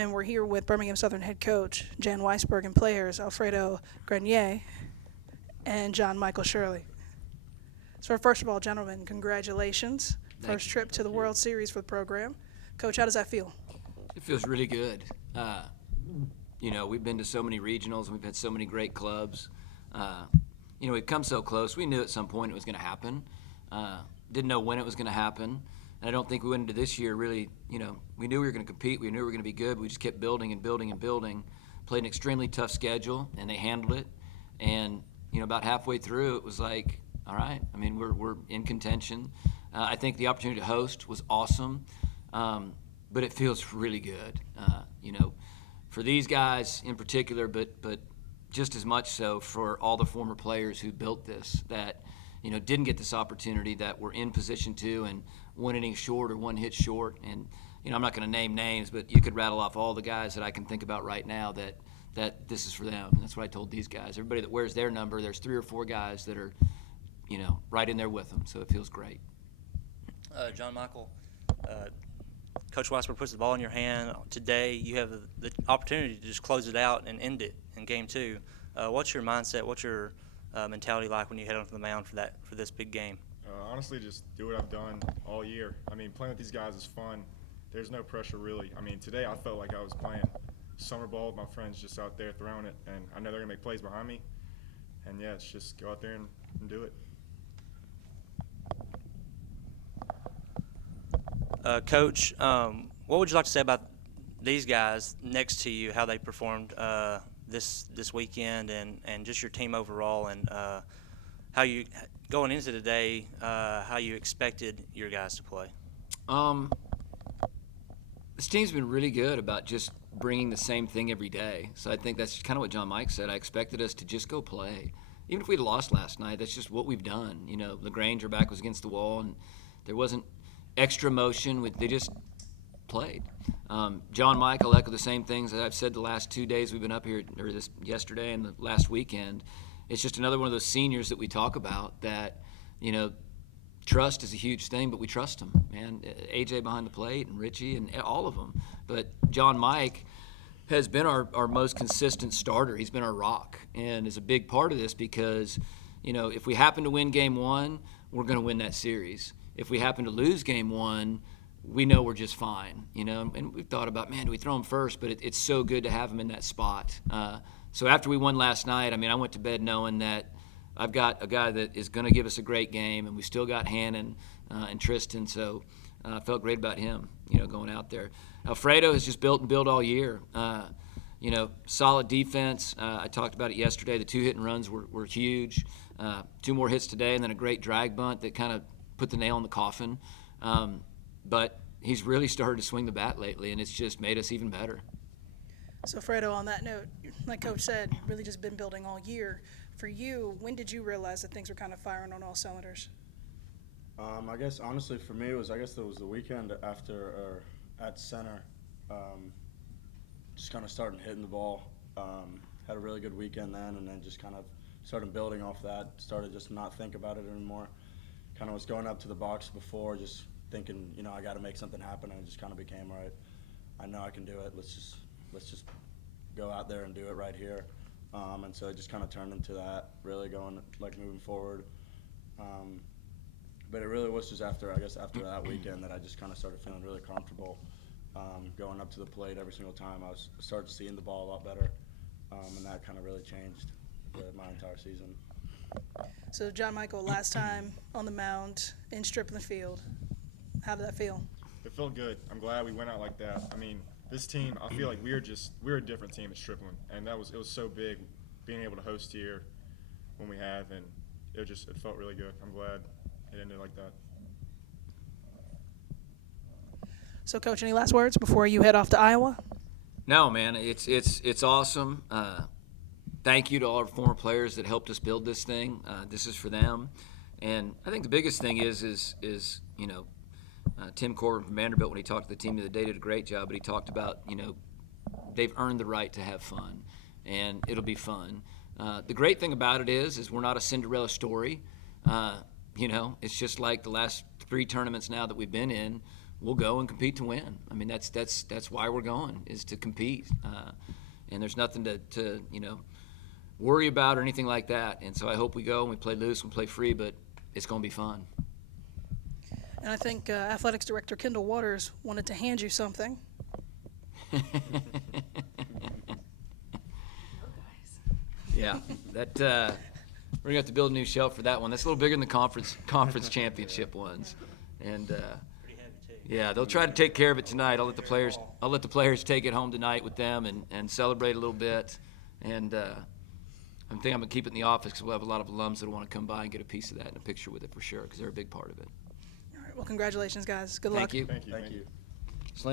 and we're here with Birmingham Southern head coach Jan Weisberg and players Alfredo Granier and John Michael Shirley. So first of all, gentlemen, congratulations. First trip to the World Series for the program. Coach, how does that feel? It feels really good. We've been to so many regionals, and we've had so many great clubs. We've come so close. We knew at some point it was going to happen. Didn't know when it was going to happen. And I don't think we went into this year really, we knew we were going to compete. We knew we were going to be good. We just kept building and building and building. Played an extremely tough schedule, and they handled it. And, about halfway through, it was like, all right, we're in contention. I think the opportunity to host was awesome, but it feels really good, for these guys in particular, but just as much so for all the former players who built this that, didn't get this opportunity, that were in position to, and one inning short or one hit short. And, I'm not going to name names, but you could rattle off all the guys that I can think about right now that this is for them. And that's what I told these guys. Everybody that wears their number, there's 3 or 4 guys that are, right in there with them. So it feels great. John Michael, Coach Weisberg puts the ball in your hand. Today you have the opportunity to just close it out and end it in Game 2. What's your mindset? What's your mentality like when you head onto the mound for this big game? Honestly, just do what I've done all year. Playing with these guys is fun. There's no pressure really. Today I felt like I was playing summer ball with my friends, just out there throwing it, and I know they're going to make plays behind me. And, yeah, it's just go out there and do it. Coach, what would you like to say about these guys next to you, how they performed this weekend, and just your team overall, and how you, going into today, how you expected your guys to play? This team's been really good about just bringing the same thing every day. So I think that's kind of what John Mike said. I expected us to just go play. Even if we'd lost last night, that's just what we've done. LaGrange, our back was against the wall, and there wasn't extra motion. They just played. John Michael echoed the same things that I've said the last 2 days we've been up here, or this yesterday and the last weekend. It's just another one of those seniors that we talk about that, trust is a huge thing, but we trust them, man. AJ behind the plate and Richie and all of them. But John Mike has been our most consistent starter. He's been our rock and is a big part of this because, if we happen to win Game 1, we're going to win that series. If we happen to lose Game 1, we know we're just fine, And we've thought about, man, do we throw him first? But it's so good to have him in that spot. So after we won last night, I went to bed knowing that I've got a guy that is going to give us a great game, and we still got Hannon and Tristan, so I felt great about him, going out there. Alfredo has just built all year. Solid defense. I talked about it yesterday. The 2 hit and runs were huge. 2 more hits today, and then a great drag bunt that kind of put the nail in the coffin. But he's really started to swing the bat lately, and it's just made us even better. So, Fredo, on that note, like Coach said, really just been building all year. For you, when did you realize that things were kind of firing on all cylinders? I guess, honestly, for me, it was the weekend after, or at center, just kind of starting hitting the ball. Had a really good weekend then, and then just kind of started building off that, started just not think about it anymore. Kind of was going up to the box before, just thinking, I got to make something happen, and it just kind of became, all right, I know I can do it. Let's just go out there and do it right here. And so it just kind of turned into that, really moving forward. But it really was just after that weekend that I just kind of started feeling really comfortable going up to the plate every single time. I started seeing the ball a lot better, and that kind of really changed my entire season. So, John Michael, last time on the mound in stripping the field, how did that feel? It felt good. I'm glad we went out like that. This team, I feel like we're a different team at Stripling, and it was so big being able to host here when we have, and it felt really good. I'm glad it ended like that. So, Coach, any last words before you head off to Iowa? No, man, it's awesome. Thank you to all our former players that helped us build this thing. This is for them, and I think the biggest thing is Tim Corbin from Vanderbilt, when he talked to the team the other day, did a great job, but he talked about, they've earned the right to have fun, and it'll be fun. The great thing about it is we're not a Cinderella story. It's just like the last 3 tournaments now that we've been in. we'll go and compete to win. I mean, that's why we're going, is to compete. And there's nothing to worry about or anything like that. And so I hope we go and we play loose, we play free, but it's going to be fun. And I think Athletics Director Kendall Waters wanted to hand you something. Yeah, that we're gonna have to build a new shelf for that one. That's a little bigger than the conference championship ones, and yeah, they'll try to take care of it tonight. I'll let the players take it home tonight with them and celebrate a little bit. And I think I'm gonna keep it in the office because we'll have a lot of alums that want to come by and get a piece of that and a picture with it for sure, because they're a big part of it. All right, well, congratulations, guys. Good luck. Thank you. Thank you. Thank you.